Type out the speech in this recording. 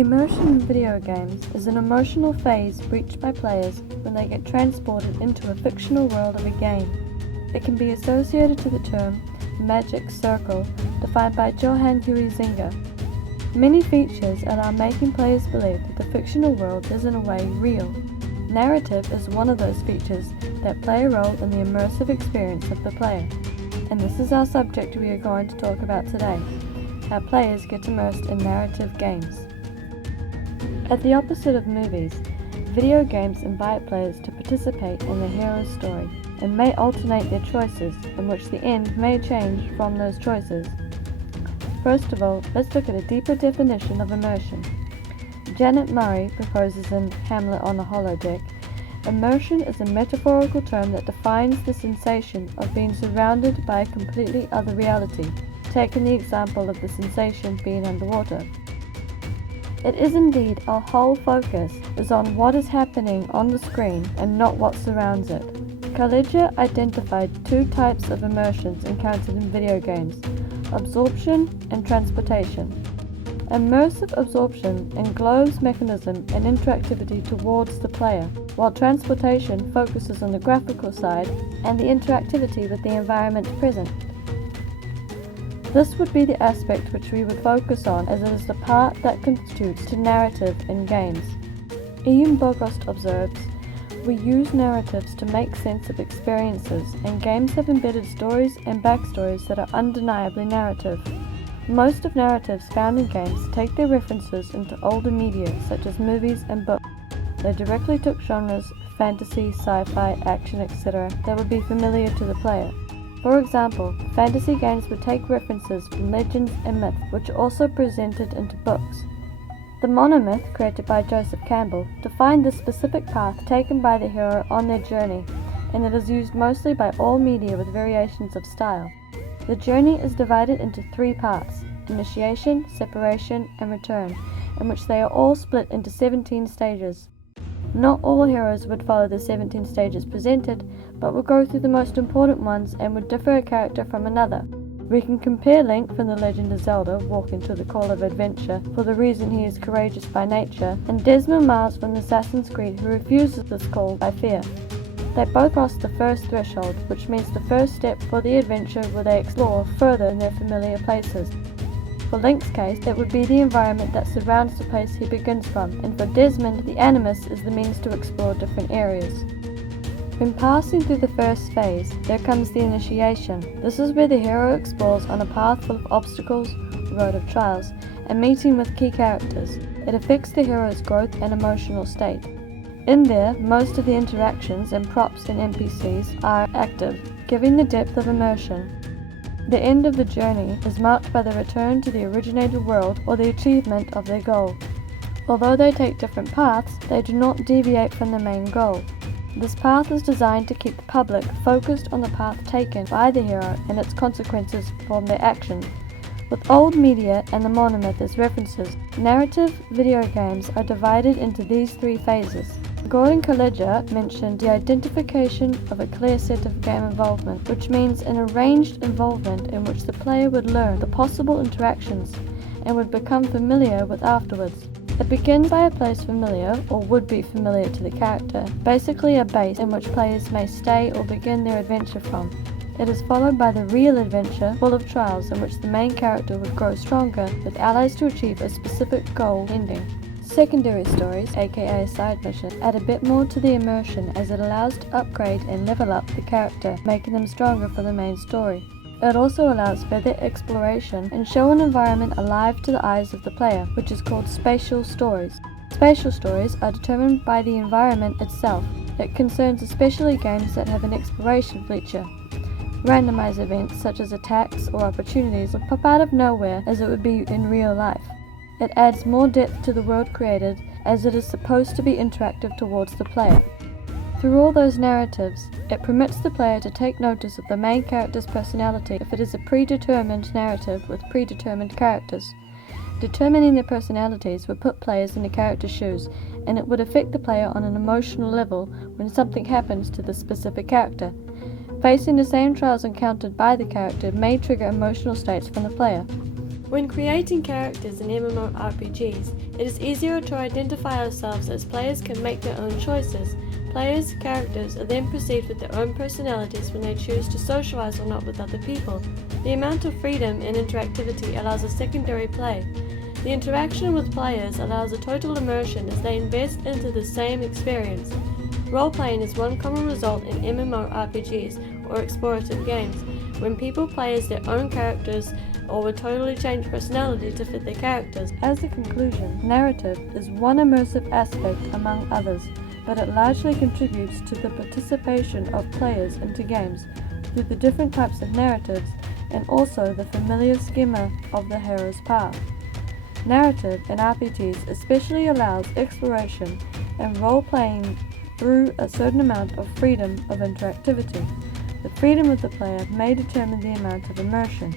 Immersion in video games is an emotional phase reached by players when they get transported into a fictional world of a game. It can be associated to the term magic circle, defined by Johann Huizinga. Many features allow making players believe that the fictional world is in a way real. Narrative is one of those features that play a role in the immersive experience of the player. And this is our subject we are going to talk about today: how players get immersed in narrative games. At the opposite of movies, video games invite players to participate in the hero's story and may alternate their choices, in which the end may change from those choices. First of all, let's look at a deeper definition of immersion. Janet Murray proposes in Hamlet on a Holodeck, immersion is a metaphorical term that defines the sensation of being surrounded by a completely other reality, taking the example of the sensation being underwater. It is indeed our whole focus is on what is happening on the screen and not what surrounds it. Kalijah identified two types of immersions encountered in video games: absorption and transportation. Immersive absorption englobes mechanism and interactivity towards the player, while transportation focuses on the graphical side and the interactivity with the environment present. This would be the aspect which we would focus on, as it is the part that constitutes to narrative in games. Ian Bogost observes, "We use narratives to make sense of experiences, and games have embedded stories and backstories that are undeniably narrative." Most of narratives found in games take their references into older media such as movies and books. They directly took genres, fantasy, sci-fi, action, etc. that would be familiar to the player. For example, fantasy games would take references from legends and myths, which are also presented into books. The monomyth, created by Joseph Campbell, defined the specific path taken by the hero on their journey, and it is used mostly by all media with variations of style. The journey is divided into three parts: initiation, separation, and return, in which they are all split into 17 stages. Not all heroes would follow the 17 stages presented, but would go through the most important ones and would differ a character from another. We can compare Link from The Legend of Zelda, walking to the call of adventure for the reason he is courageous by nature, and Desmond Miles from Assassin's Creed, who refuses this call by fear. They both cross the first threshold, which means the first step for the adventure where they explore further in their familiar places. For Link's case, it would be the environment that surrounds the place he begins from, and for Desmond, the Animus is the means to explore different areas. When passing through the first phase, there comes the initiation. This is where the hero explores on a path full of obstacles, road of trials, and meeting with key characters. It affects the hero's growth and emotional state. In there, most of the interactions and props and NPCs are active, giving the depth of immersion. The end of the journey is marked by the return to the originated world or the achievement of their goal. Although they take different paths, they do not deviate from the main goal. This path is designed to keep the public focused on the path taken by the hero and its consequences from their actions. With old media and the monomyth as references, narrative video games are divided into these three phases. Gordon Kalijah mentioned the identification of a clear set of game involvement, which means an arranged involvement in which the player would learn the possible interactions and would become familiar with afterwards. It begins by a place familiar, or would be familiar to the character, basically a base in which players may stay or begin their adventure from. It is followed by the real adventure, full of trials, in which the main character would grow stronger, with allies to achieve a specific goal ending. Secondary stories, aka side missions, add a bit more to the immersion, as it allows to upgrade and level up the character, making them stronger for the main story. It also allows further exploration and show an environment alive to the eyes of the player, which is called spatial stories. Spatial stories are determined by the environment itself. It concerns especially games that have an exploration feature. Randomized events such as attacks or opportunities would pop out of nowhere, as it would be in real life. It adds more depth to the world created, as it is supposed to be interactive towards the player. Through all those narratives, it permits the player to take notice of the main character's personality if it is a predetermined narrative with predetermined characters. Determining their personalities would put players in the character's shoes, and it would affect the player on an emotional level when something happens to the specific character. Facing the same trials encountered by the character may trigger emotional states from the player. When creating characters in MMORPGs, it is easier to identify ourselves as players can make their own choices. Players' characters are then perceived with their own personalities when they choose to socialize or not with other people. The amount of freedom and interactivity allows a secondary play. The interaction with players allows a total immersion as they invest into the same experience. Role-playing is one common result in MMORPGs or explorative games, when people play as their own characters or with totally changed personality to fit their characters. As a conclusion, narrative is one immersive aspect among others, but it largely contributes to the participation of players into games through the different types of narratives and also the familiar schema of the hero's path. Narrative in RPGs especially allows exploration and role-playing through a certain amount of freedom of interactivity. The freedom of the player may determine the amount of immersion.